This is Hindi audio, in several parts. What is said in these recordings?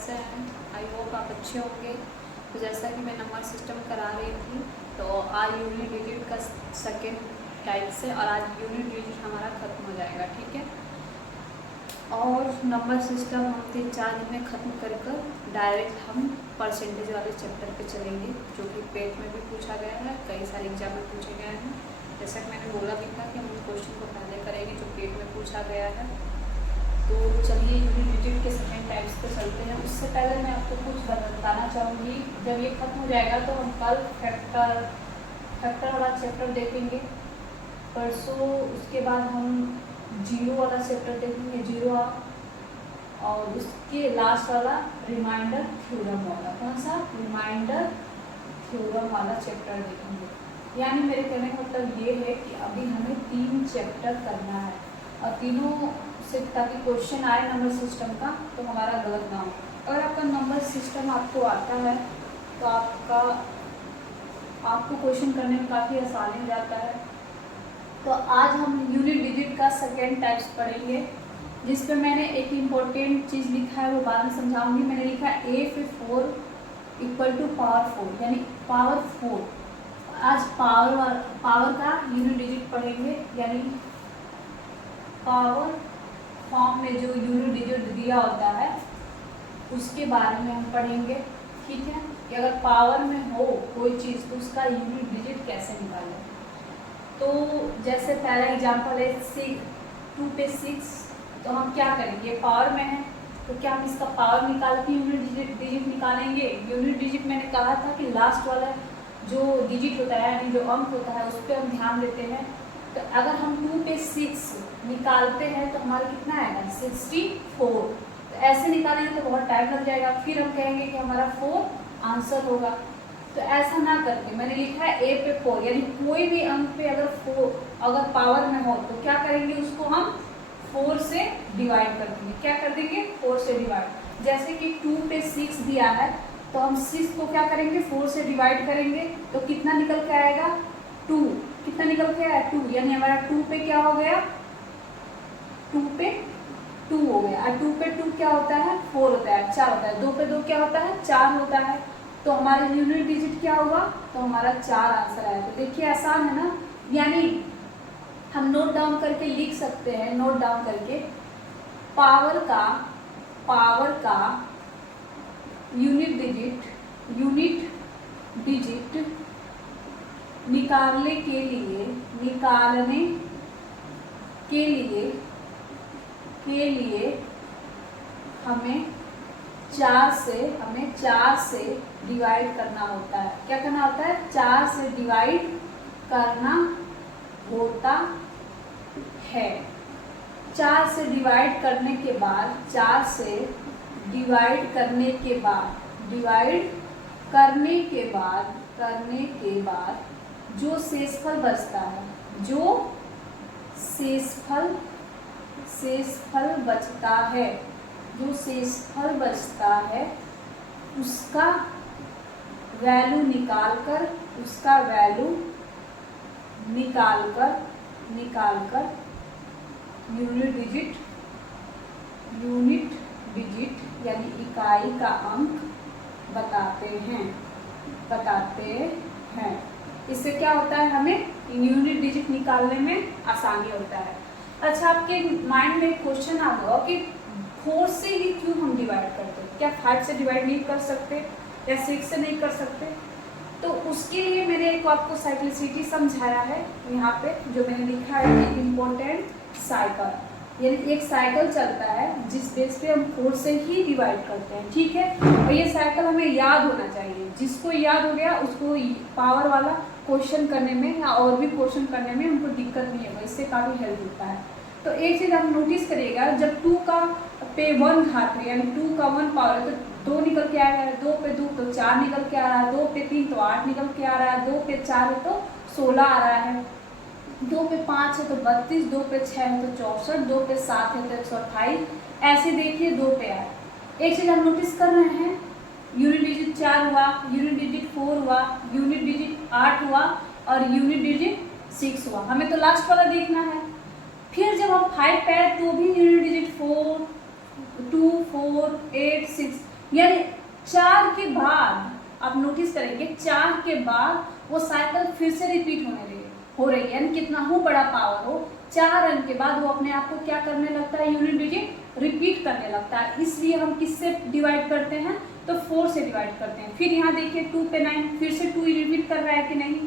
कैसे हैं? आई होप आप अच्छे होंगे। तो जैसा कि मैं नंबर सिस्टम करा रही थी, तो आज यूनिट डिजिट का सेकेंड टाइप से, और आज यूनिट डिजिट हमारा ख़त्म हो जाएगा, ठीक है। और नंबर सिस्टम हम 3-4 दिन में ख़त्म कर डायरेक्ट हम परसेंटेज वाले चैप्टर पे चलेंगे, जो कि पेट में भी पूछा गया है, कई सारे एग्जाम में पूछे गए हैं। जैसा कि मैंने बोला भी था कि हम उन क्वेश्चन को पहले करेंगे जो पेट में पूछा गया है। तो चलिए यूनिट डिजिट के सेकेंड टाइप्स पे चलते हैं। उससे पहले मैं आपको कुछ बताना चाहूँगी। जब ये खत्म हो जाएगा तो हम कल फैक्टर वाला चैप्टर देखेंगे, परसों उसके बाद हम जीरो वाला चैप्टर देखेंगे, जीरो, और उसके लास्ट वाला रिमाइंडर थ्योरम वाला, कौन सा रिमाइंडर थ्योरम वाला चैप्टर देखेंगे। यानी मेरे कहने का मतलब ये है कि अभी हमें 3 चैप्टर करना है, और तीनों से ताकि क्वेश्चन आए नंबर सिस्टम का तो हमारा गलत ना हो। अगर आपका नंबर सिस्टम आपको आता है तो आपको क्वेश्चन करने में काफ़ी आसानी हो जाता है। तो आज हम यूनिट डिजिट का सेकेंड टाइप्स पढ़ेंगे, जिस पर मैंने एक इम्पोर्टेंट चीज़ लिखा है, वो बाद में समझाऊंगी। मैंने लिखा है A पे 4 इक्वल टू पावर 4, यानी पावर 4। आज पावर का यूनिट डिजिट पढ़ेंगे, यानी पावर फॉर्म में जो यूनिट डिजिट दिया होता है उसके बारे में हम पढ़ेंगे, ठीक है। कि अगर पावर में हो कोई चीज़ तो उसका यूनिट डिजिट कैसे निकालें। तो जैसे पहला एग्जांपल है 2 पे 6, तो हम क्या करेंगे, पावर में है तो क्या हम इसका पावर निकाल के यूनिट डिजिट निकालेंगे। यूनिट डिजिट मैंने कहा था कि लास्ट वाला जो डिजिट होता है, यानी जो अंक होता है, उस पर हम ध्यान देते हैं। तो अगर हम 2 पे 6 निकालते हैं तो हमारा कितना आएगा, 64। तो ऐसे निकालेंगे तो बहुत टाइम लग जाएगा, फिर हम कहेंगे कि हमारा 4 आंसर होगा। तो ऐसा ना करके मैंने लिखा है A पे 4, यानी कोई भी अंक पे अगर पावर में हो तो क्या करेंगे, उसको हम 4 से डिवाइड कर देंगे। क्या कर देंगे, 4 से डिवाइड। जैसे कि 2 पे 6 दिया है तो हम 6 को क्या करेंगे, 4 से डिवाइड करेंगे तो कितना निकल के आएगा, 2। कितना निकल के आया, 2, यानी हमारा 2 पे क्या हो गया, 2 पे 2 हो गया। और 2 पे 2 क्या होता है, 4 होता है, 4 होता है। 2 पे 2 क्या होता है, 4 होता है। तो हमारा यूनिट डिजिट क्या होगा, तो हमारा 4 आंसर आया। तो देखिए आसान है ना। यानी हम नोट डाउन करके लिख सकते हैं, नोट डाउन करके पावर का यूनिट डिजिट निकालने के लिए हमें 4 से डिवाइड करना होता है। क्या करना होता है, 4 से डिवाइड करना होता है। 4 से डिवाइड करने के बाद, 4 से डिवाइड करने के बाद जो शेषफल बचता है, उसका वैल्यू निकाल कर यूनिट डिजिट यानी इकाई का अंक बताते हैं। इससे क्या होता है, हमें यूनिट डिजिट निकालने में आसानी होता है। अच्छा, आपके माइंड में क्वेश्चन आ गया कि 4 से ही क्यों हम डिवाइड करते हैं, क्या 5 से डिवाइड नहीं कर सकते या 6 से नहीं कर सकते। तो उसके लिए मैंने एक आपको साइक्लिसिटी समझाया है यहाँ पे, जो मैंने लिखा है कि इम्पोर्टेंट साइकिल, यानी एक साइकिल चलता है जिस बेस पे हम 4 से ही डिवाइड करते हैं, ठीक है। और ये साइकिल हमें याद होना चाहिए। जिसको याद हो गया उसको पावर वाला क्वेश्चन करने में या और भी क्वेश्चन करने में हमको दिक्कत नहीं होगा, इससे काफ़ी हेल्प होता है। तो एक चीज़ आप नोटिस करिएगा, जब 2 का पे 1 घात है, यानी 2 का 1 पावर है, तो 2 निकल के आ रहा है, 2 पे 2 तो 4 निकल के आ रहा है, 2 पे 3 तो 8 निकल के आ रहा है, 2 पे 4 है तो 16 आ रहा है, 2 पे 5 है तो 32, 2 पे 6 है तो 64, 2 पे 7 है तो 128। ऐसे देखिए 2 पे आए। एक चीज़ हम नोटिस कर रहे हैं, यूनिट डिजिट 4 हुआ, यूनिट डिजिट 4 हुआ, यूनिट डिजिट 8 हुआ और यूनिट डिजिट 6 हुआ। हमें तो लास्ट वाला देखना है। फिर जब हम 5 पे आए तो भी यूनिट डिजिट 4, 2, 4, 8, 6, यानी 4 के बाद आप नोटिस करेंगे 4 के बाद वो साइकिल फिर से रिपीट हो रही है, यानी कितना हो बड़ा पावर हो, 4 अंक के बाद वो अपने आप को क्या करने लगता है, यूनिट डिजिट रिपीट करने लगता है। इसलिए हम किससे डिवाइड करते हैं, तो 4 से डिवाइड करते हैं। फिर यहाँ देखिए 2 पे 9, फिर से 2 रिपीट कर रहा है कि नहीं,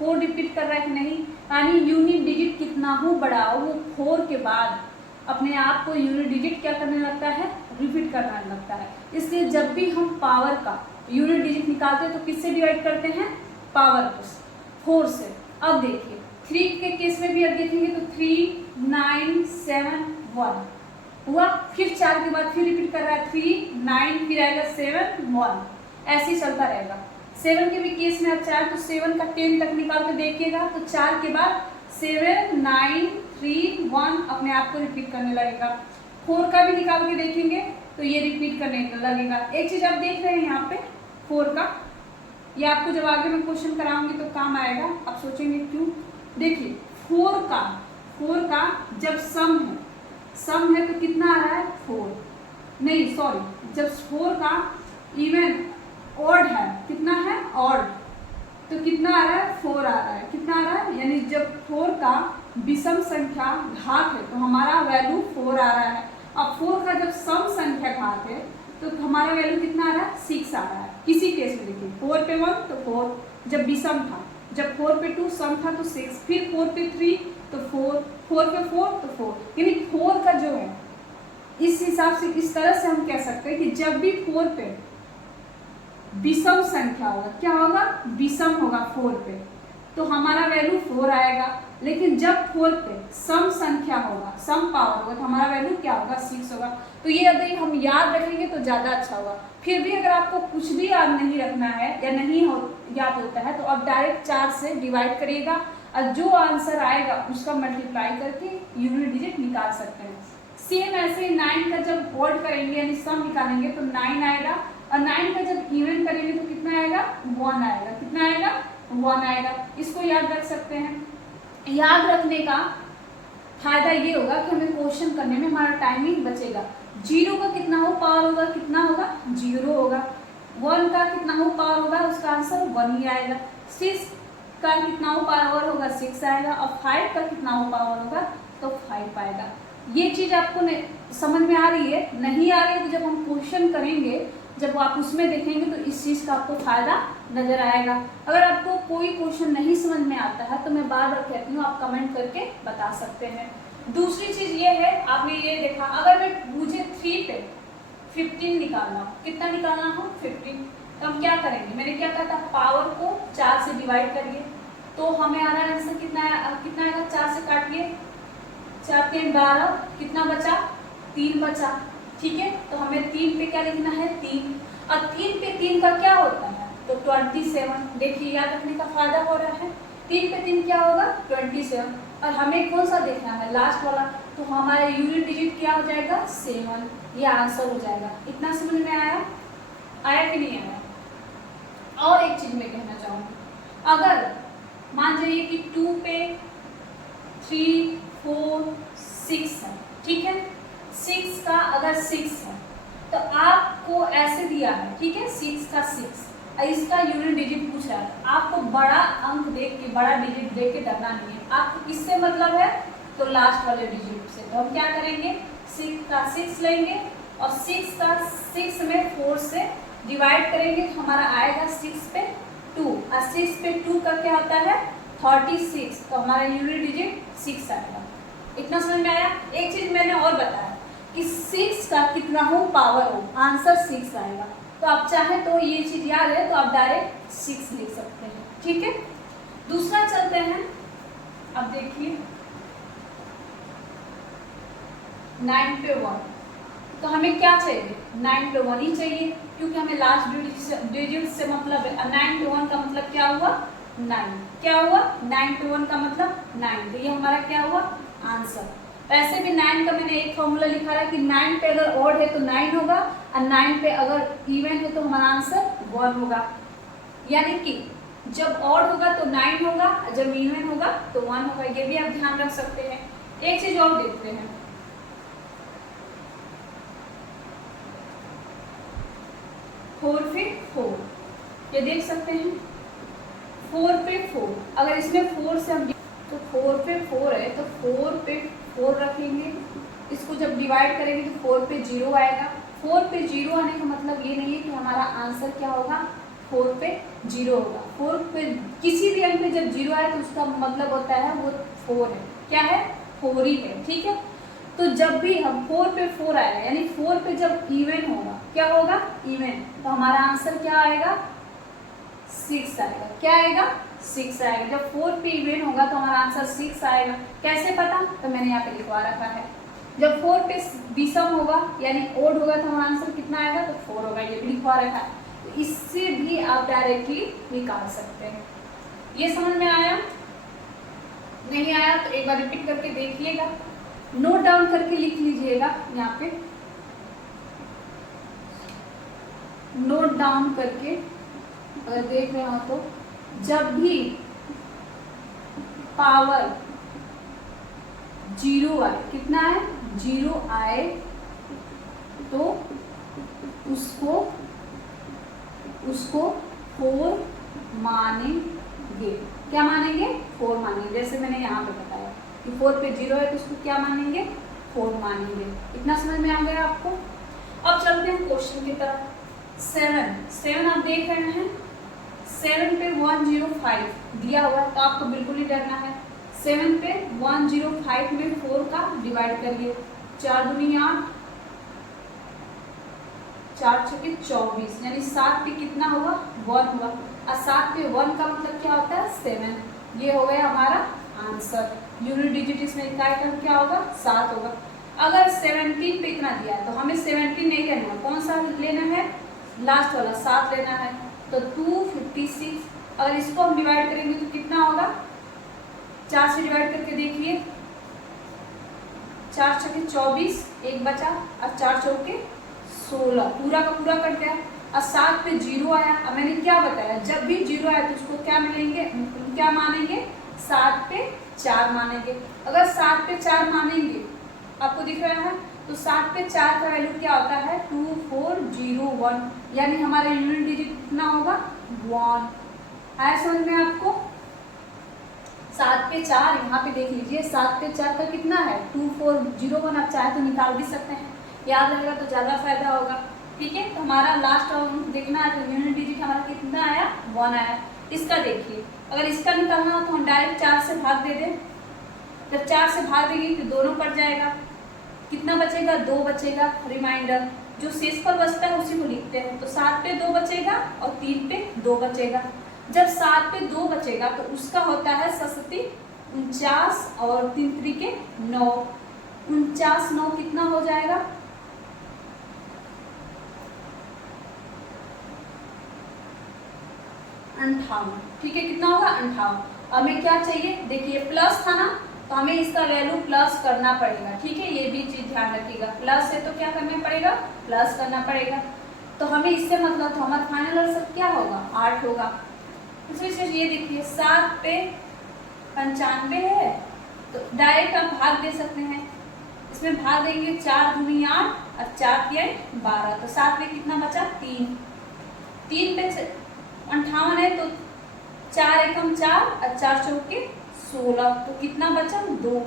4 रिपीट कर रहा है कि नहीं, यानी यूनिट डिजिट कितना हो बड़ा हो वो 4 के बाद अपने आप को यूनिट डिजिट क्या करने लगता है, रिपीट करने लगता है। इसलिए जब भी हम पावर का यूनिट डिजिट निकालते हैं तो किससे डिवाइड करते हैं, पावर को 4 से। अब देखिए 3 के केस में भी अब देखेंगे तो 3, 9, 7, 1 हुआ, फिर 4 के बाद फिर रिपीट कर रहा है 3, 9, फिर आएगा 7, 1, ऐसे ही चलता रहेगा। 7 के भी केस में अब 4 तो 7 का 10 तक निकाल के देखिएगा तो 4 के बाद 7, 9, 3, 1 अपने आप को रिपीट करने लगेगा। 4 का भी निकाल के देखेंगे तो ये रिपीट करने लगेगा। एक चीज आप देख रहे हैं यहाँ पे 4 का, ये आपको जब आगे मैं क्वेश्चन कराऊंगी तो काम आएगा, आप सोचेंगे क्यों। देखिए 4 का जब सम है तो कितना आ रहा है 4, नहीं सॉरी, जब 4 का इवन ऑड है, कितना है ऑड, तो कितना आ रहा है 4 आ रहा है, कितना आ रहा है, यानी जब 4 का विषम संख्या घात है तो हमारा वैल्यू 4 आ रहा है। अब 4 का जब सम संख्या घात है तो हमारा वैल्यू कितना आ रहा है, 6 आ रहा है। किसी केस में देखिए 4 पे 1 तो 4, जब विषम था, जब 4 पे 2 सम था तो 6, फिर 4 पे 3 तो 4, 4 पे 4 तो 4, यानी 4 का जो है इस हिसाब से, इस तरह से हम कह सकते हैं कि जब भी 4 पे विषम संख्या होगा, क्या होगा, विषम होगा 4 पे, तो हमारा वैल्यू 4 आएगा। लेकिन जब 4 पे सम संख्या होगा, सम पावर होगा, तो हमारा वैल्यू क्या होगा, 6 होगा। तो ये यदि हम याद रखेंगे तो ज़्यादा अच्छा होगा। फिर भी अगर आपको कुछ भी याद नहीं रखना है या नहीं याद होता है तो आप डायरेक्ट 4 से डिवाइड करिएगा और जो आंसर आएगा उसका मल्टीप्लाई करके यूनिट डिजिट निकाल सकते हैं। सेम ऐसे 9 का जब ऑड करेंगे यानी सम निकालेंगे तो 9 आएगा, और 9 का जब इवन करेंगे तो कितना आएगा, 1 आएगा, कितना आएगा, 1 आएगा। इसको याद रख सकते हैं। याद रखने का फायदा ये होगा कि हमें क्वेश्चन करने में हमारा टाइमिंग बचेगा। 0 का कितना हो पावर होगा, कितना होगा, 0 होगा। 1 का कितना हो पावर होगा, उसका आंसर 1 ही आएगा। 6 का कितना हो पावर होगा, 6 आएगा, और 5 का कितना हो पावर होगा तो 5 आएगा। ये चीज आपको समझ में आ रही है, नहीं आ रही है तो जब हम क्वेश्चन करेंगे, जब आप उसमें देखेंगे तो इस चीज का आपको फायदा नजर आएगा। अगर आपको कोई क्वेश्चन नहीं समझ में आता है तो मैं बार बार कहती हूँ आप कमेंट करके बता सकते हैं। दूसरी चीज ये है, आपने ये देखा, अगर मुझे 3 पे 15 निकालना हो, कितना निकालना हो, 15, तो हम क्या करेंगे, मैंने क्या कहा था, पावर को 4 से डिवाइड करिए तो हमें आ रहा आंसर कितना आएगा, 4 से काटिए, 4 के 12, कितना बचा, 3 बचा, ठीक है। तो हमें 3 पे क्या लिखना है, 3, और 3 पे 3 का क्या होता है तो 27। देखिए याद रखने का फायदा हो रहा है, 3 पे 3 क्या होगा, 27, और हमें कौन सा देखना है, लास्ट वाला, तो हमारा यूनिट डिजिट क्या हो जाएगा, 7, ये आंसर हो जाएगा। इतना समझ में आया कि नहीं आया। और एक चीज मैं कहना चाहूँगी, अगर मान जाइए कि 2 पे 3, 4, 6 है, ठीक है, 6 का अगर 6 है तो आपको ऐसे दिया है, ठीक है, 6 का 6, इसका यूनिट डिजिट पूछ रहा है, आपको बड़ा अंक देख के, बड़ा डिजिट देख के डरना नहीं है। आपको किससे मतलब है, तो लास्ट वाले डिजिट से। तो हम क्या करेंगे, 6 का 6 लेंगे और 6 का 6 में 4 से डिवाइड करेंगे तो हमारा आएगा 6 पे 2, और 6 पे 2 का क्या होता है, 36, तो हमारा यूनिट डिजिट 6 आएगा। इतना समझ में आया। एक चीज मैंने और बताया कि 6 का कितना हो पावर हो, आंसर 6 आएगा। तो आप चाहें तो ये चीज याद है तो आप डायरेक्ट 6 लिख सकते हैं, ठीक है। दूसरा चलते हैं, अब देखिए 9 पे 1, तो हमें क्या चाहिए, 9 पे 1 ही चाहिए, क्योंकि हमें लास्ट डिजिट से मतलब है। 9 पे 1 का मतलब क्या हुआ, 9, क्या हुआ, 9 पे 1 का मतलब 9, तो ये हमारा क्या हुआ, आंसर। वैसे भी 9 का मैंने एक फॉर्मूला लिखा है कि 9 पे अगर ऑड है तो 9 होगा, और 9 पे अगर इवन है तो हमारा आंसर 1 होगा। यानी कि जब ऑड होगा तो 9 होगा, जब इवन होगा तो 1 होगा। ये भी आप ध्यान रख सकते हैं। एक चीज और देखते हैं, 4 पे 4, ये देख सकते हैं 4 पे 4। अगर इसमें 4 से हम तो 4 पे 4 है तो 4 पे 4 रखेंगे, इसको जब डिवाइड करेंगे तो 4 पे 0 आएगा। 4 पे 0 आने का मतलब ये नहीं है कि हमारा आंसर क्या होगा 4 पे 0 होगा। 4 पे किसी भी अंक पे जब 0 आए तो उसका मतलब होता है वो 4 है। क्या है? 4 ही है। ठीक है, तो जब भी हम 4 पे 4 आएगा यानी 4 पे जब इवन होगा, क्या होगा? इवन, तो हमारा आंसर क्या आएगा? 6 आएगा। क्या आएगा? 6 आएगा। जब 4 पे इवन होगा तो हमारा आंसर 6 आएगा। कैसे पता? तो मैंने यहाँ पे लिखवा रखा है। जब 4 पे विषम होगा यानी ओड होगा तो हमारा आंसर कितना आएगा? तो 4 होगा, ये भी लिखवा रखा है। तो इससे भी आप डायरेक्टली निकाल सकते हैं। ये समझ में आया? नहीं आया तो एक बार रिपीट करके देखिएगा, नोट डाउन करके लिख लीजिएगा। यहाँ पे नोट डाउन करके अगर देख रहे हो तो जब भी पावर 0 आए, कितना है? 0 आए तो उसको 4 मानेंगे। क्या मानेंगे? 4 मानेंगे। जैसे मैंने यहाँ पे बताया कि 4 पे 0 है तो उसको क्या मानेंगे? 4 मानेंगे। इतना समझ में आ गया आपको? अब चलते हैं क्वेश्चन की तरफ। 7 आप देख रहे हैं, 7 पे 105 दिया हुआ है तो आपको बिल्कुल ही डरना है। 7 पे 105 में 4 का डिवाइड करिए। 4 दूनी 8, 4 छके 24 यानी 7 पे कितना हुआ? 1 हुआ। और 7 पे 1 का मतलब क्या होता है? 7। ये हो गया हमारा आंसर। यूनिट डिजिट इसमें इकाई का क्या होगा? 7 होगा। अगर 17 पे इतना दिया है तो हमें 17 नहीं लेना है। कौन सा लेना है? लास्ट वाला 7 लेना है। तो 256। अगर इसको हम डिवाइड करेंगे तो कितना होगा? 4 से डिवाइड करके देखिए, 4 छके 24, एक बचा और 4 चौके 16, पूरा का पूरा कट गया। और 7 पे 0 आया। अब मैंने क्या बताया? जब भी 0 आया तो उसको क्या मिलेंगे? क्या मानेंगे? 7 पे 4 मानेंगे। अगर 7 पे 4 मानेंगे, आपको दिख रहा है, तो 7 पे 4 का वैल्यू क्या होता है? 2401 यानी हमारा यूनिट डिजिट कितना होगा? 1। आया समझ में आपको? 7 पे 4 यहाँ पे देख लीजिए, 7 पे 4 का कितना है? 2401। आप चाहे तो निकाल भी सकते हैं, याद रहेगा तो ज़्यादा फायदा होगा। ठीक है, तो हमारा लास्ट देखना है तो यूनिट डिजिट हमारा कितना आया? 1 आया। इसका देखिए, अगर इसका निकालना हो तो हम डायरेक्ट 4 से भाग दे दें। जब 4 से भाग देंगे तो दोनों कट जाएगा। कितना बचेगा? 2 बचेगा। रिमाइंडर, जो शेषफल बचता है उसी को लिखते हैं। तो 7 पे 2 बचेगा और 3 पे 2 बचेगा। जब 7 पे 2 बचेगा तो उसका होता है 49 और 3 3 के 9। 49 9 कितना हो जाएगा? 58। ठीक है, कितना होगा? 58। हमें क्या चाहिए? देखिए प्लस था ना, तो हमें इसका वैल्यू प्लस करना पड़ेगा। ठीक है, ये भी चीज ध्यान रखिएगा, प्लस है तो क्या करना पड़ेगा? प्लस करना पड़ेगा। तो हमें इससे मतलब तो हमारा फाइनल आंसर क्या होगा? 8 होगा। ये देखिए 7 पे 95 है तो डायरेक्ट आप भाग दे सकते हैं। इसमें भाग देंगे, 4 दूनी 8 और 4 किए 12, तो 7 पे कितना बचा? 3। 3 पे 58 है तो 4 एकम 4 और 4 चौके 16, तो कितना बचा? 2।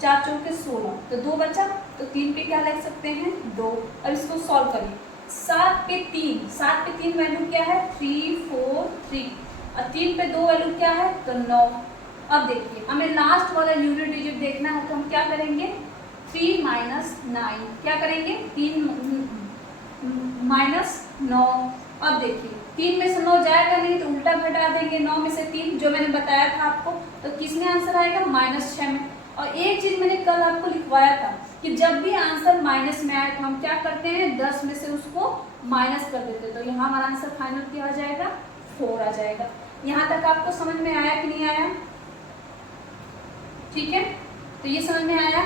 4 चौके 16 तो 2 बचा, तो 3 पे क्या लिख सकते हैं? 2। अब इसको सॉल्व करिए। 7 पे 3 वैल्यू क्या है? 3 4 3 और 3 पे 2 वैल्यू क्या है? तो 9। अब देखिए हमें लास्ट वाला यूनिट डिजिट देखना है तो हम क्या करेंगे? 3 माइनस 9। क्या करेंगे? 3 माइनस 9। अब देखिए 3 में से 9 जाएगा नहीं तो उल्टा घटा देंगे 9 में से 3, जो मैंने बताया था आपको। तो किसमें आंसर आएगा? -6 में। और एक चीज मैंने कल आपको लिखवाया था कि जब भी आंसर माइनस में आए तो हम क्या करते हैं? 10 में से उसको माइनस कर देते हैं। तो यहाँ हमारा आंसर फाइनल क्या आ जाएगा? 4 आ जाएगा। यहाँ तक आपको समझ में आया कि नहीं आया? ठीक है, तो ये समझ में आया।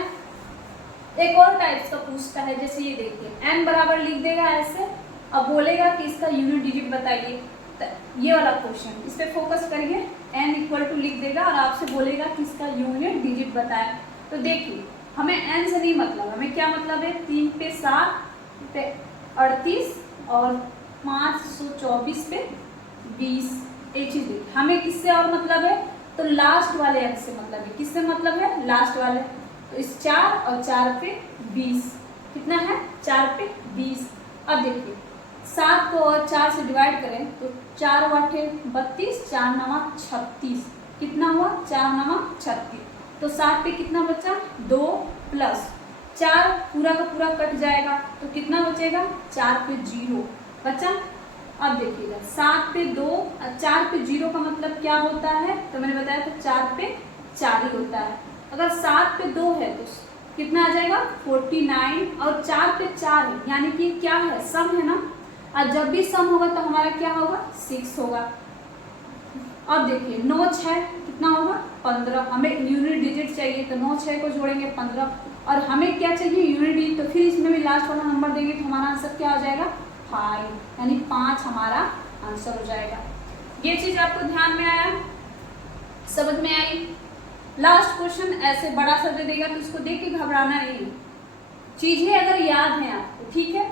एक और टाइप्स का पूछता है, जैसे ये देखिए n बराबर लिख देगा ऐसे, अब बोलेगा कि इसका यूनिट डिजिट बताइए। ये वाला क्वेश्चन, इस पे फोकस करिए। n इक्वल टू लिख देगा और आपसे बोलेगा कि इसका यूनिट डिजिट बताए। तो देखिए हमें n से नहीं मतलब, हमें क्या मतलब है? 3 पे 7 पे 38 और 524 पे 20। एक चीज देखिए, हमें किससे और मतलब है, तो लास्ट वाले अंक से मतलब है। किससे मतलब है, लास्ट वाले। तो इस 4 और 4 पे 20 कितना है, 4 पे 20। अब देखिए 7 को और 4 से डिवाइड करें तो 4 वाटे 32, 4 नवा 36, कितना हुआ, 4 नवा 36। तो 7 पे कितना बचा, 2 प्लस 4 पूरा का पूरा कट जाएगा तो कितना बचेगा, 4 पे 0 बचा। अब देखिएगा 7 पे 2 और 4 पे 0 का मतलब क्या होता है, तो मैंने बताया था 4 पे 4 ही होता है। अगर 7 पे 2 है तो कितना आ जाएगा, 49, और 4 पे 4 है यानी कि क्या है, सम है ना। और जब भी सम होगा तो हमारा क्या होगा, 6 होगा। अब देखिए 9 6 कितना होगा, 15। हमें यूनिट डिजिट चाहिए तो 9 6 को जोड़ेंगे 15, और हमें क्या चाहिए, यूनिट डिजिट। तो फिर इसमें भी लास्ट वाला नंबर देंगे तो हमारा आंसर क्या हो जाएगा, 5, यानी 5 हमारा आंसर हो जाएगा। ये चीज आपको ध्यान में आया, समझ में आई। लास्ट क्वेश्चन ऐसे बड़ा सा दे देगा तो इसको देख के घबराना नहीं, चीजें अगर याद है आपको, ठीक है,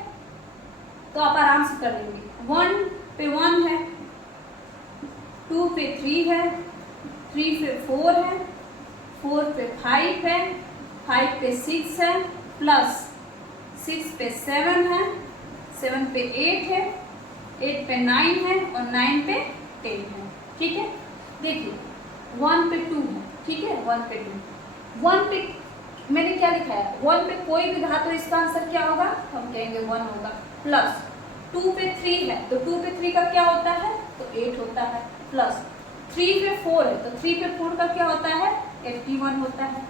तो आप आराम से कर लेंगे। 1 पे 1 है, 2 पे 3 है, 3 पे 4 है, 4 पे 5 है, 5 पे 6 है, प्लस 6 पे 7 है, 7 पे 8 है, 8 पे 9 है, और 9 पे 10 है। ठीक है, देखिए 1 पे 2 है, ठीक है, 1 पे 2, 1 पे मैंने क्या लिखा है, 1 पे कोई भी घात तो इसका आंसर क्या होगा, हम कहेंगे 1 होगा। प्लस 2 पे 3 है तो 2 पे 3 का क्या होता है, तो 8 होता है। प्लस 3 पे 4 है तो 3 पे 4 का क्या होता है, 81 होता है।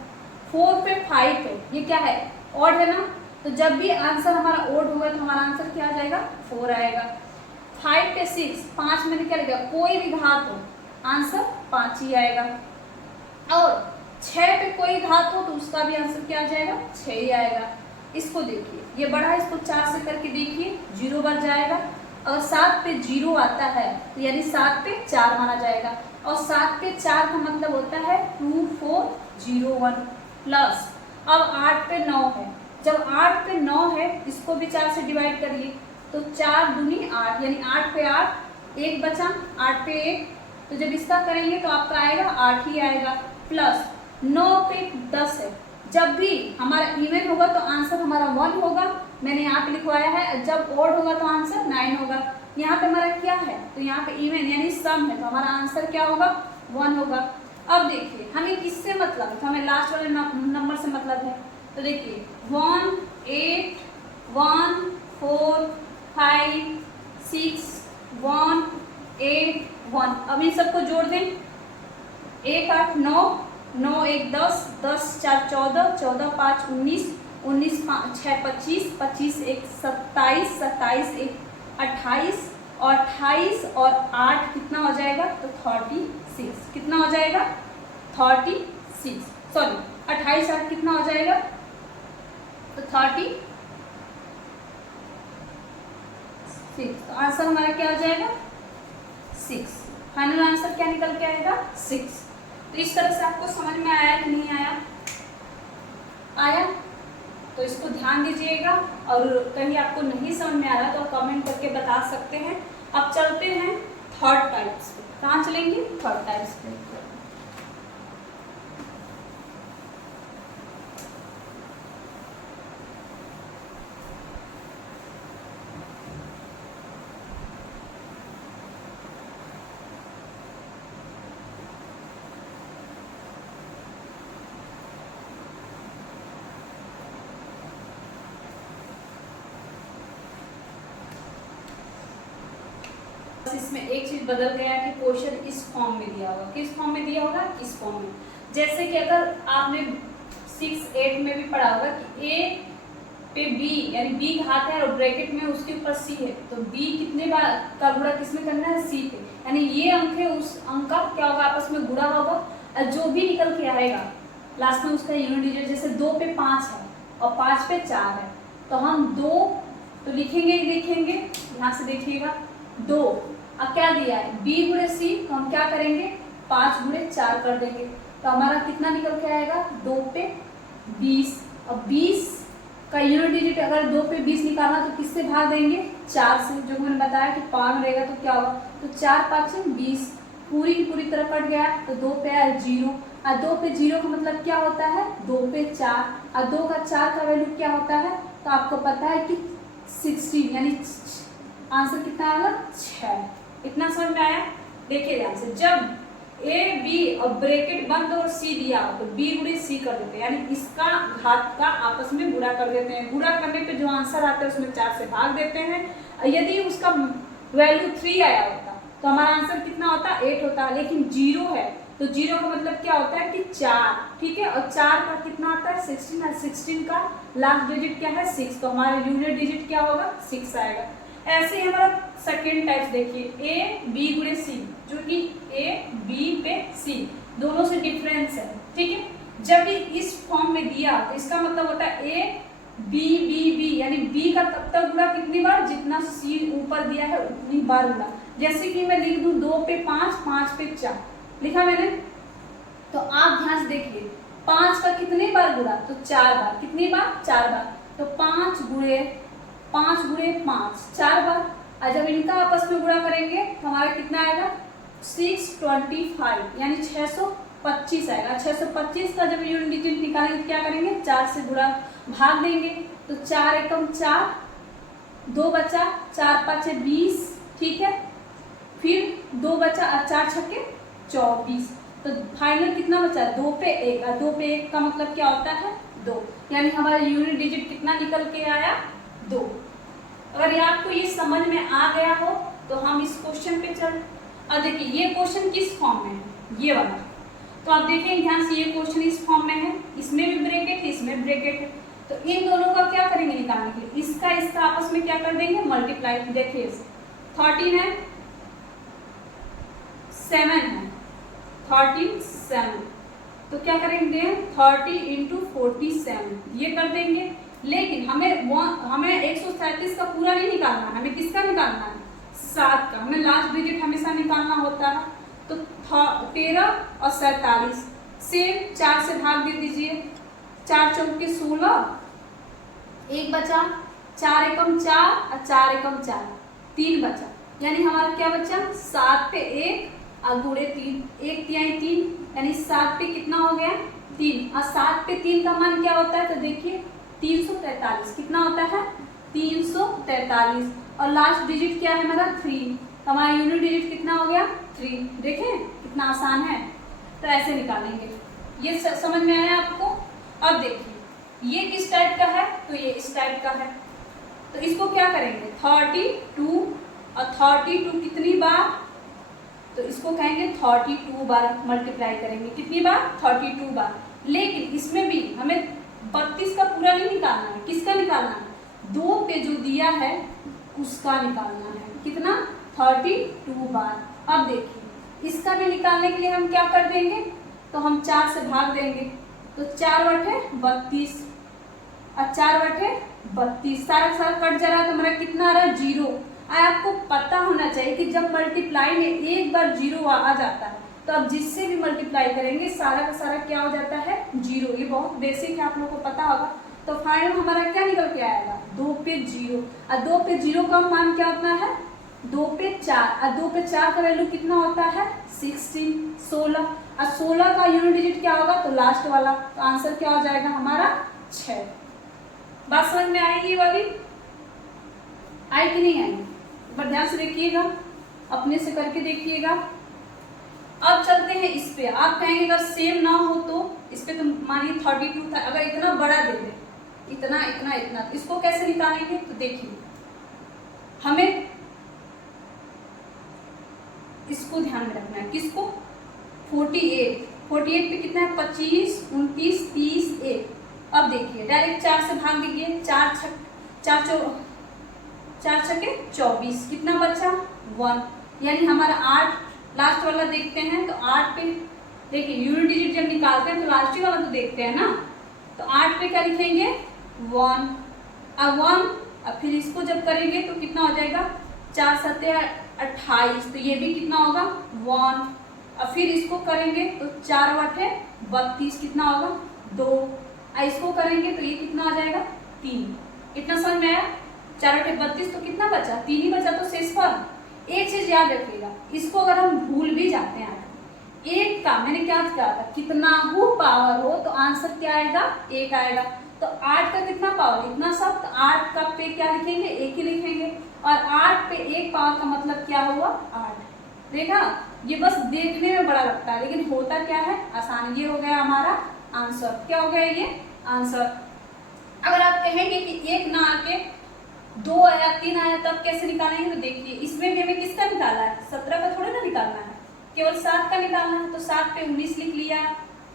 4 पे 5 है, ये क्या है, ऑड है ना, तो जब भी आंसर हमारा ऑड होगा तो हमारा आंसर क्या आ जाएगा, 4 आएगा। 5 पे 6, 5 मैंने क्या लिखा, कोई भी घात हो आंसर 5 ही आएगा। और 6 पे कोई घात हो तो उसका भी आंसर क्या आ जाएगा, 6 ही आएगा। इसको देखिए, ये बड़ा है, इसको 4 से करके देखिए, 0 बच जाएगा। अगर 7 पे 0 आता है तो यानी 7 पे 4 माना जाएगा, और 7 पे 4 का मतलब होता है 2401। प्लस अब 8 पे 9 है, जब 8 पे 9 है इसको भी 4 से डिवाइड करिए तो 4 दूनी 8, यानी 8 पे 8, 1 बचा, 8 पे 1, तो जब इसका करेंगे तो आपका आएगा 8 ही आएगा। प्लस 9 पे 10 है, जब भी हमारा इवन होगा तो आंसर हमारा 1 होगा, मैंने यहाँ पे लिखवाया है। जब ऑड होगा तो आंसर 9 होगा। यहाँ पे हमारा क्या है, तो यहाँ पे इवन यानी सम है, तो हमारा आंसर क्या होगा, 1 होगा। अब देखिए हमें किससे मतलब है, तो हमें लास्ट वाले नंबर से मतलब है। तो देखिए 1 8 1 4 5 6 1 8 1, अब इन सबको जोड़ दें, 1 8 9 9 1 10 10 4 14 14 5 19 19 6 25 25 1 27 27 1 28 और 28 और 8 कितना हो जाएगा, तो 36, कितना हो जाएगा, 36, सॉरी 28 8 कितना हो जाएगा, तो 36। तो आंसर हमारा क्या हो जाएगा, 6। फाइनल आंसर क्या निकल के आएगा, 6। तो इस तरह से आपको समझ में आया कि नहीं आया, आया तो इसको ध्यान दीजिएगा, और कहीं आपको नहीं समझ में आ रहा तो कमेंट करके बता सकते हैं। अब चलते हैं थर्ड टाइप्स पे, कहाँ चलेंगे, थर्ड टाइप्स पे। इसमें एक चीज बदल गया कि क्वेश्चन इस फॉर्म में दिया होगा, किस फॉर्म में दिया होगा, इस फॉर्म में। जैसे कि अगर आपने 6 8 में भी पढ़ा होगा कि a पे b यानी b घात है और ब्रैकेट में उसके ऊपर c है, तो b कितने बार का गुणा किसमें करना है, c पे, यानी ये अंक है, उस अंक का क्या होगा, आपस में गुणा होगा, और जो भी निकल के आएगा लास्ट में उसका यूनिट डिजिट। जैसे 2 पे 5 है और 5 पे 4 है, तो हम 2 तो लिखेंगे ही लिखेंगे, यहाँ से देखिएगा 2, अब क्या दिया है, b गुणे c, तो हम क्या करेंगे, 5 गुणे 4 कर देंगे, तो हमारा कितना निकल के आएगा, 2 पे 20। अब 20 का यूनिट डिजिट अगर 2 पे 20 निकालना तो किससे भाग देंगे, 4 से, जो मैंने बताया कि पावर में रहेगा तो क्या होगा, तो 4 5 20, पूरी की पूरी तरह कट गया, तो 2 पे आया 0, और 2 पे 0 का मतलब क्या होता है, 2 पे 4, और 2 का 4 का वैल्यू क्या होता है, तो आपको पता है कि 16, यानी आंसर कितना आएगा 6। इतना समझ में आया। देखिए ध्यान से, जब ए बी और ब्रैकेट बंद और सी दिया तो बी गुणे सी कर देते हैं, यानी इसका घात का आपस में गुणा कर देते हैं। गुणा करने पे जो आंसर आता है उसमें 4 से भाग देते हैं। यदि उसका वैल्यू 3 आया होता तो हमारा आंसर कितना होता, 8 होता, लेकिन 0 है तो 0 का मतलब क्या होता है कि 4, ठीक है, और 4 का कितना आता है 16, और 16 का लास्ट डिजिट क्या है 6, तो हमारा यूनिट डिजिट क्या होगा 6 आएगा। ऐसे ही हमारा सेकेंड टाइप देखिए, ए बी गुणे सी, जो कि ए बी पे सी दोनों से डिफरेंस है, ठीक है। जब भी इस फॉर्म में दिया तो इसका मतलब होता है ए बी बी बी, यानी बी का तब तक गुणा कितनी बार, जितना सी ऊपर दिया है उतनी बार गुणा। जैसे कि मैं लिख दूं 2 पे 5, 5 पे 4 लिखा मैंने, तो आप ध्यान से देखिए 5 का कितनी बार गुणा, तो 4 बार, कितनी बार 4 बार, तो 5 गुणे 5 गुणे 5 4 बार। और जब इनका आपस में गुणा करेंगे तो हमारा कितना आएगा 625, यानी 625 आएगा। 625 का जब यूनिट डिजिट निकालेंगे क्या करेंगे, 4 से गुणा भाग देंगे, तो 4 एकम 4, 2 बचा, 4 5 20, ठीक है, फिर 2 बचा और 4 छक्के 24, तो फाइनल कितना बचा 2 पे 1, और 2 पे 1 का मतलब क्या होता है 2, यानी हमारा यूनिट डिजिट कितना निकल के आया 2। अगर ये आपको ये समझ में आ गया हो तो हम इस क्वेश्चन पे चल। अब देखिए ये क्वेश्चन किस फॉर्म में है, ये वाला, तो आप देखें ध्यान से, ये क्वेश्चन इस फॉर्म में है, इसमें भी ब्रैकेट है, इसमें ब्रैकेट है, तो इन दोनों का क्या करेंगे निकालने के लिए, इसका आपस में क्या कर देंगे मल्टीप्लाई। देखिए 13 है, 7 है, 13 7, तो क्या करेंगे 30 × 47 ये कर देंगे। लेकिन हमें 137 का पूरा नहीं निकालना है, हमें किसका निकालना है 7 का, हमें लास्ट डिजिट हमेशा निकालना होता है। तो 13 और 47 सेम 4 से भाग दे दीजिए, 4 चौके 16, 1 बचा, 4 एकम 4 और 4 एकम 4, 3 बचा, यानी हमारा क्या बचा 7 पे 1 और गुणे 3, 1 तिहाई 3, यानी 7 पे कितना हो गया 3, और 7 पे 3 का मान क्या होता है, तो देखिए 343, कितना होता है 343, और लास्ट डिजिट क्या है हमारा 3, हमारा यूनिट डिजिट कितना हो गया 3। देखें कितना आसान है, तो ऐसे निकालेंगे। ये समझ में आया आपको। अब देखिए ये किस टाइप का है, तो ये इस टाइप का है, तो इसको क्या करेंगे 32 और 32 कितनी बार, तो इसको कहेंगे 32 बार मल्टीप्लाई करेंगे, कितनी बार 32 बार। लेकिन इसमें भी हमें 32 का पूरा नहीं निकालना है, किसका निकालना है 2 पे जो दिया है उसका निकालना है, कितना 32 बार। अब देखिए इसका भी निकालने के लिए हम क्या कर देंगे, तो हम 4 से भाग देंगे, तो 4 बटे 32 और 4 बटे 32, सारा सारा कट जा रहा है, तो हमारा कितना आ रहा है 0। आपको पता होना चाहिए कि जब मल्टीप्लाई में एक बार 0 आ जाता है तो अब जिससे भी मल्टीप्लाई करेंगे सारा का सारा क्या हो जाता है 0। ये बहुत बेसिक है, आप लोगों को पता होगा। तो फाइनल हमारा क्या निकल के आएगा 2 पे 0, और 2 पे 0 का मान क्या होता है 2 पे 4, और 2 पे 4 का वैल्यू कितना होता है 16, और 16 का यूनिट डिजिट क्या होगा, तो लास्ट वाला, तो आंसर क्या हो जाएगा हमारा 6। बात समझ में आई ये वाली, आई कि नहीं आई, पर ध्यान से देखिएगा, अपने से करके देखिएगा। अब चलते हैं इस पे, आप कहेंगे अगर सेम ना हो तो इस पे तो मानिए 32 था, अगर इतना बड़ा दे दे, इतना इतना इतना, तो इसको कैसे निकालेंगे, तो देखिए हमें इसको ध्यान में रखना है, किसको 48 पे कितना है 25 29 30 1। अब देखिए डायरेक्ट 4 से भाग दीजिए, 4 छक्के 24, कितना बचा 1, यानी हमारा 8 लास्ट वाला देखते हैं, तो 8 पे देखिए यूनिट डिजिट जब निकालते हैं तो लास्ट वाला तो देखते हैं ना, तो 8 पे क्या लिखेंगे 1, अब 1, अब फिर इसको जब करेंगे तो कितना हो जाएगा 4 7 28, तो ये भी कितना होगा 1, अब फिर इसको करेंगे तो 4 बटे 32 कितना होगा 2, इसको करेंगे तो ये कितना आ जाएगा 3। इतना समझ में आया। 4 8 32, तो कितना बचा? 3 ही बचा। तो शेषफल, एक चीज याद रखिएगा, इसको अगर हम भूल भी जाते हैं, एक का मैंने क्या कहा था, कितना हो पावर हो तो आंसर क्या आएगा? 1 आएगा। तो 8 का कितना पावर? इतना सब। तो 8 का पे क्या लिखेंगे? 1 ही लिखेंगे। और 8 पे 1 पावर का मतलब क्या हुआ? 8। देखा, ये बस देखने में बड़ा लगता है लेकिन होता क्या है? आसान। ये हो गया हमारा आंसर। क्या हो गया ये? आंसर। अगर आप कहेंगे कि 1 ना आके 2 आया 3 आया तब कैसे निकालेंगे? तो देखिए, इसमें भी हमें किसका निकाला है? 17 का थोड़ी ना निकालना है, केवल 7 का निकालना है। तो 7 पे 19 लिख लिया,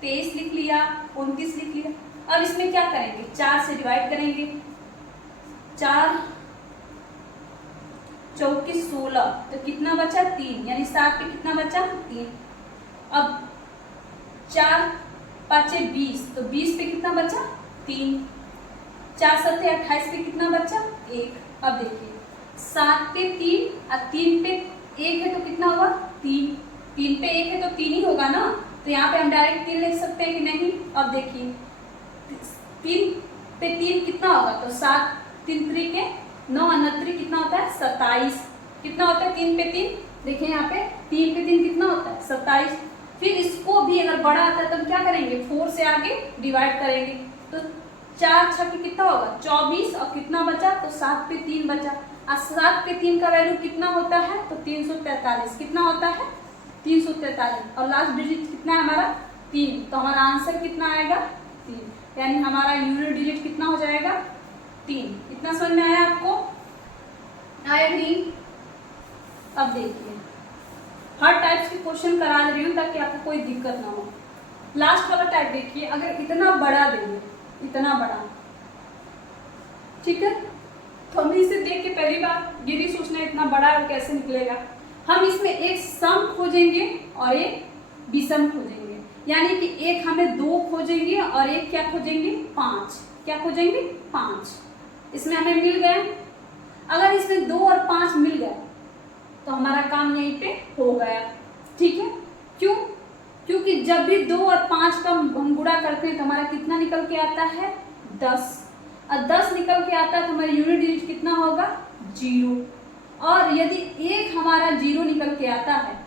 23 लिख लिया, 29 लिख लिया। अब इसमें क्या करेंगे? 4 से डिवाइड करेंगे। 4 चौके 16, तो कितना बचा? 3, यानी 7 पे कितना बचा? 3। अब 4 5 20, तो 20 पे कितना बचा? 3। 4 7 28 पे कितना बचा? 1। अब देखिए, 7 पे 3 और 3 पे 1 है तो कितना होगा? 3। 3 पे 1 है तो 3 ही होगा ना। तो यहाँ पे हम डायरेक्ट 3 लिख सकते हैं कि नहीं? अब देखिए, 3 पे 3 कितना होगा? तो 7 3 3 के 9 29 कितना होता है? 27। कितना होता है 3 पे 3? देखिए यहाँ पे 3 पे 3 कितना होता है? 27। फिर इसको भी अगर बड़ा आता है तो क्या करेंगे? 4 से आगे डिवाइड करेंगे। तो 4 6 कितना होगा? 24। और कितना बचा? तो 7 पे 3 बचा। और 7 पे 3 का वैल्यू कितना होता है? तो 343। कितना होता है? 343। और लास्ट डिजिट कितना है हमारा? 3। तो हमारा आंसर कितना आएगा? 3। यानी हमारा यूनिट डिजिट कितना हो जाएगा? 3। इतना समझ में आया आपको? आया नहीं? अब देखिए, हर टाइप्स के क्वेश्चन करा रही हूँ ताकि आपको कोई दिक्कत ना हो। लास्ट वाला टाइप देखिए, अगर इतना बड़ा देंगे, इतना बड़ा, ठीक है, तो हमें इसे देख के पहली बार ये नहीं सोचना इतना बड़ा है कैसे निकलेगा। हम इसमें एक सम खोजेंगे और एक विषम खोजेंगे, यानी कि एक हमें 2 खोजेंगे और एक क्या खोजेंगे? 5। क्या खोजेंगे? 5। इसमें हमें मिल गया। अगर इसमें 2 और 5 मिल गया तो हमारा काम यहीं पे हो गया, ठीक है। क्यों? क्योंकि जब भी 2 और 5 का हम गुणा करते हैं तो हमारा कितना निकल के आता है? 10। और 10 निकल के आता है तो हमारा यूनिट डिजिट कितना होगा? 0। और यदि एक हमारा 0 निकल के आता है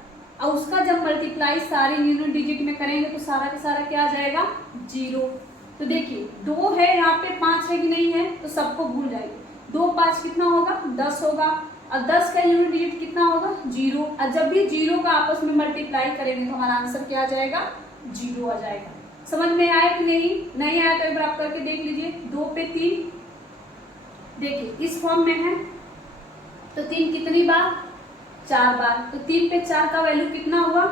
और उसका जब मल्टीप्लाई सारे यूनिट डिजिट में करेंगे तो सारा का सारा क्या आ जाएगा? 0। तो देखिए, 2 है यहाँ पे, 5 है कि नहीं है? तो सबको भूल जाएगी। 2 5 कितना होगा? 10 होगा। और 10 का यूनिट डिजिट कितना होगा? 0। और जब भी 0 का आपस में मल्टीप्लाई करेंगे तो हमारा आंसर क्या आ जाएगा? 0 आ जाएगा। समझ में आया कि नहीं? नहीं आया तो एक बार आप करके देख लीजिए। 2 पे 3, देखिए इस फॉर्म में है तो 3 कितनी बार? 4 बार। तो 3 पे 4 का वैल्यू कितना हुआ?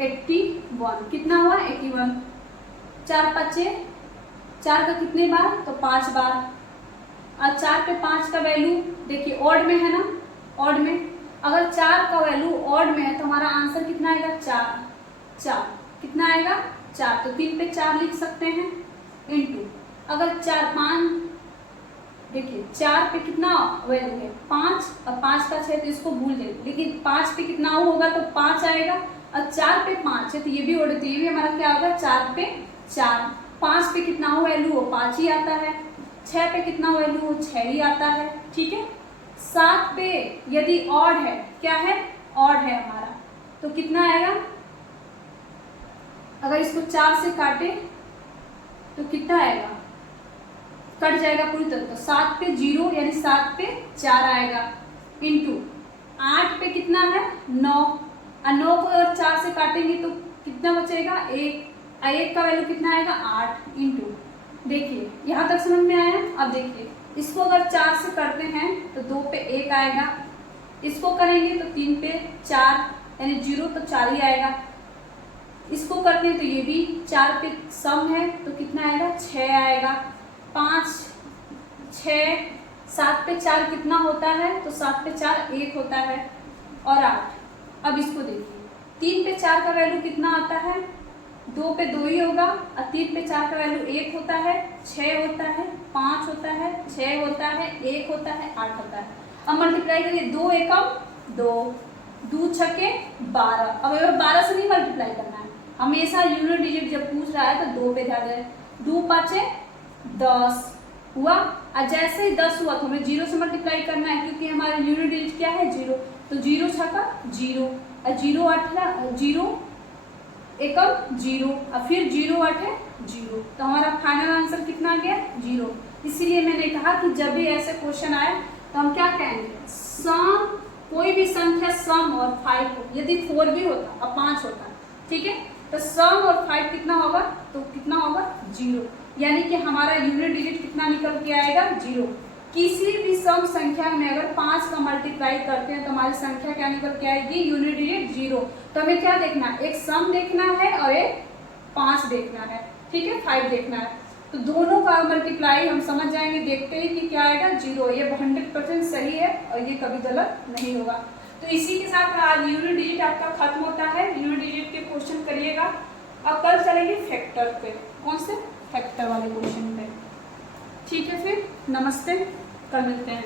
81। कितना हुआ? 81। 4 5 4 का कितने बार? तो 5 बार। और 4 पे 5 का वैल्यू देखिए ऑड में है ना, ऑड में। अगर 4 का वैल्यू ऑड में है तो हमारा आंसर कितना आएगा? 4। कितना आएगा? 4। तो 3 पे 4 लिख सकते हैं इनटू, अगर 4 5, देखिए 4 पे कितना वैल्यू है? 5। और 5 का 6 तो इसको भूल जाइए, लेकिन 5 पे कितना होगा? तो 5 आएगा। और 4 पे 5 है तो ये भी ऑड है, तो ये भी हमारा क्या होगा? 4 पे 4। 5 पे कितना हो वैल्यू? वो 5 ही आता है। 6 पे कितना वैल्यू? वो 6 ही आता है, ठीक है। 7 पे यदि ऑड है, क्या है? ऑड है हमारा, तो कितना आएगा? अगर इसको 4 से काटे तो कितना आएगा? कट जाएगा पूरी तरह। तो 7 पे 0 यानी 7 पे 4 आएगा इनटू 8 पे कितना है? 9। और 9 को अगर 4 से काटेंगे तो कितना बचेगा? 1। और 1 का वैल्यू कितना आएगा? 8 इनटू, देखिए यहाँ तक समझ में आया? अब देखिए, इसको अगर 4 से करते हैं तो 2 पे 1 आएगा, इसको करेंगे तो 3 पे 4 यानी 0 तो 4 ही आएगा। इसको करते हैं तो ये भी 4 पे सम है तो कितना आएगा? 6 आएगा। 5 6 7 पे 4 कितना होता है? तो 7 पे 4 1 होता है। और 8। अब इसको देखिए, 3 पे 4 का वैल्यू कितना आता है? 2 पे 2 ही होगा। और 3 पे 4 का वैल्यू 1 होता है, 6 होता है, 5 होता है, 6 होता है, 1 होता है, 8 होता है। अब मल्टीप्लाई करिए, 2 एकम 2, 2 छके 12। अब 12 से नहीं मल्टीप्लाई करना है, हमेशा यूनिट डिजिट जब पूछ रहा है तो 2 पे ध्यान दें। 2 5 10, हुआ। और जैसे ही 10 हुआ तो हमें 0 से मल्टीप्लाई करना है, क्योंकि हमारा यूनिट डिजिट क्या है 0। तो 0 छका 0 और 0 8 0 एकम 0 और फिर 0 8 है 0। तो हमारा फाइनल आंसर कितना आ गया 0। इसीलिए मैंने कहा कि जब भी ऐसे क्वेश्चन आए तो हम क्या कहेंगे, सम कोई भी संख्या सम और 5 हो, यदि 4 भी होता और 5 होता, ठीक है, तो सम और 5 कितना होगा, तो कितना होगा 0, यानी कि हमारा यूनिट डिजिट कितना निकल के आएगा 0। किसी भी सम संख्या में अगर 5 का मल्टीप्लाई करते हैं तो हमारी संख्या क्या निकल के आएगी, यूनिट डिजिट 0। तो हमें क्या देखना है, एक सम देखना है और एक 5 देखना है, ठीक है, 5 देखना है। तो दोनों का मल्टीप्लाई हम समझ जाएंगे देखते ही कि क्या आएगा 0। ये 100% सही है और ये कभी गलत नहीं होगा। तो इसी के साथ आज यूनिट डिजिट आपका खत्म होता है। यूनिट डिजिट के क्वेश्चन करिएगा और कल चलेंगे फैक्टर पे। कौन से, फैक्टर वाले क्वेश्चन पे। ठीक है, फिर नमस्ते, कल मिलते हैं।